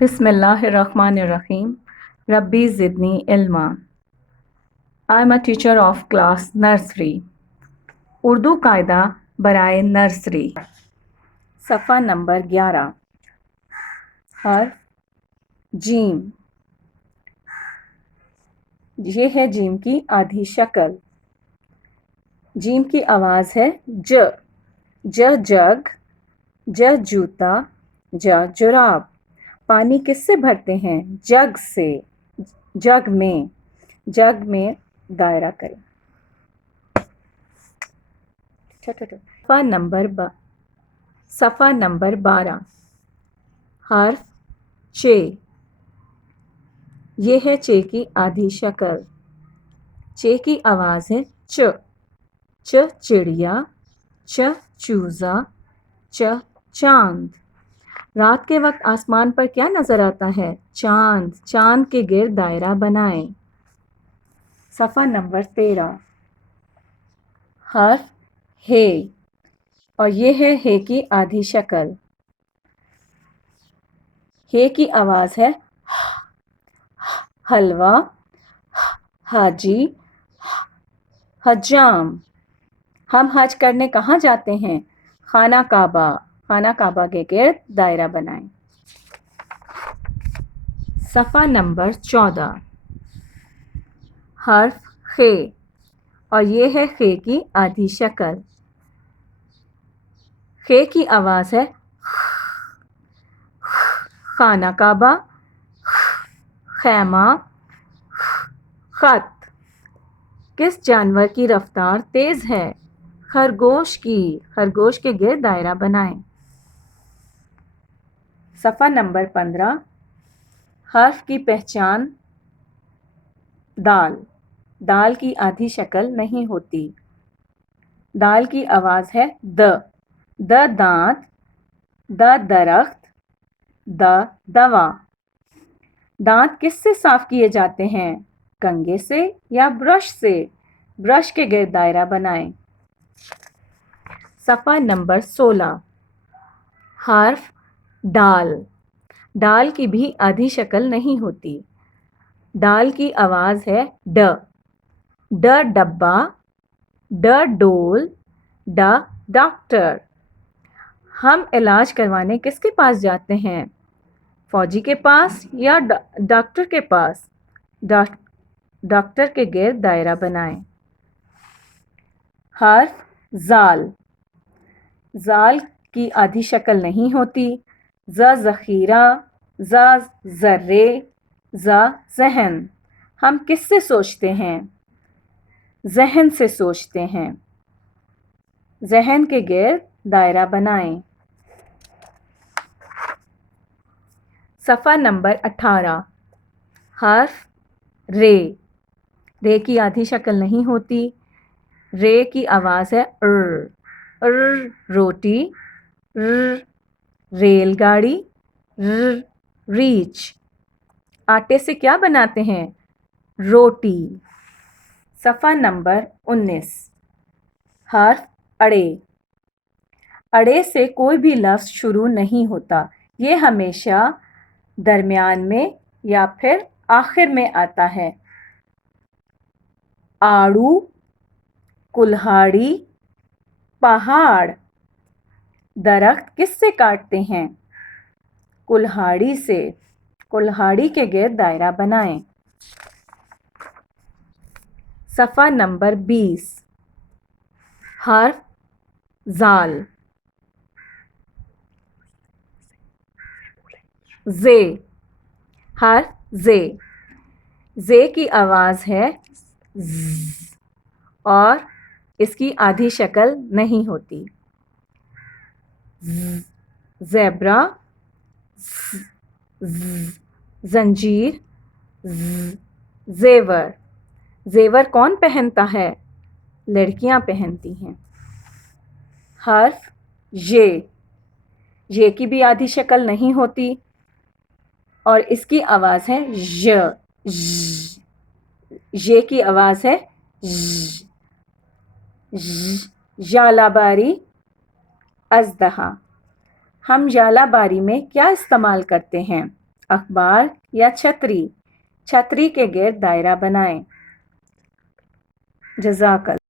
Bismillahirrahmanirrahim. Rabbi Zidni Ilma. I am a teacher of class nursery. Urdu قاعدہ برائے nursery. صفحہ number 11. حرف جیم. یہ ہے جیم کی آدھی شکل. جیم کی آواز ہے ج. جگ، ج جوتا، ج جراب. پانی کس سے بھرتے ہیں؟ جگ سے. جگ میں دائرہ کریں. صفحہ نمبر 12. حرف چے. یہ ہے چے کی آدھی شکل. چے کی آواز ہے چ. چ چڑیا، چ چوزا، چ چاند. رات کے وقت آسمان پر کیا نظر آتا ہے؟ چاند. چاند کے گرد دائرہ بنائیں. صفحہ نمبر 13. حرف ہے اور یہ ہے ہے کی آدھی شکل. ہے کی آواز ہے حلوہ، حاجی، حجام. ہم حج کرنے کہاں جاتے ہیں؟ خانہ کعبہ. خانہ کعبہ کے گرد دائرہ بنائیں. صفحہ نمبر 14. حرف خے اور یہ ہے خے کی آدھی شکل. خے کی آواز ہے خانہ کعبہ، خیمہ، خط. کس جانور کی رفتار تیز ہے؟ خرگوش کی. خرگوش کے گرد دائرہ بنائیں. صفحہ نمبر 15. حرف کی پہچان دال. دال کی آدھی شکل نہیں ہوتی. دال کی آواز ہے د. د دانت، د درخت، د دوا. دانت کس سے صاف کیے جاتے ہیں؟ کنگھے سے یا برش سے؟ برش کے گرد دائرہ بنائیں. صفحہ نمبر 16. حرف ڈال. ڈال کی بھی آدھی شکل نہیں ہوتی. ڈال کی آواز ہے ڈ. ڈ ڈبہ، ڈ ڈول، ڈ ڈاکٹر. ہم علاج کروانے کس کے پاس جاتے ہیں؟ فوجی کے پاس یا ڈاکٹر کے پاس؟ ڈاکٹر کے گرد دائرہ بنائیں. حرف زال. زال کی آدھی شکل نہیں ہوتی. ز ذخیرہ، ز ذرے، ز ذہن. ہم کس سے سوچتے ہیں؟ ذہن سے سوچتے ہیں. ذہن کے گرد دائرہ بنائیں. صفحہ نمبر 18. حرف رے. رے کی آدھی شکل نہیں ہوتی. رے کی آواز ہے ر. ر روٹی، ر ریل گاڑی، ر ریچھ. آٹے سے کیا بناتے ہیں؟ روٹی. صفحہ نمبر 19. حرف اڑے. اڑے سے کوئی بھی لفظ شروع نہیں ہوتا. یہ ہمیشہ درمیان میں یا پھر آخر میں آتا ہے. آڑو، کلہاڑی، پہاڑ. درخت کس سے کاٹتے ہیں؟ کلہاڑی سے. کلہاڑی کے گرد دائرہ بنائیں. صفحہ نمبر 20. حرف زال. زے. حرف زے. زے کی آواز ہے ز اور اس کی آدھی شکل نہیں ہوتی. زیبرا، زنجیر، زیور. زیور کون پہنتا ہے؟ لڑکیاں پہنتی ہیں. حرف یہ. یہ کی بھی آدھی شکل نہیں ہوتی اور اس کی آواز ہے ژ. یہ کی آواز ہے ژ. ژالہ باری، اژدہا. ہم ژالہ باری میں کیا استعمال کرتے ہیں؟ اخبار یا چھتری؟ چھتری کے گرد دائرہ بنائیں۔ جزاک اللہ۔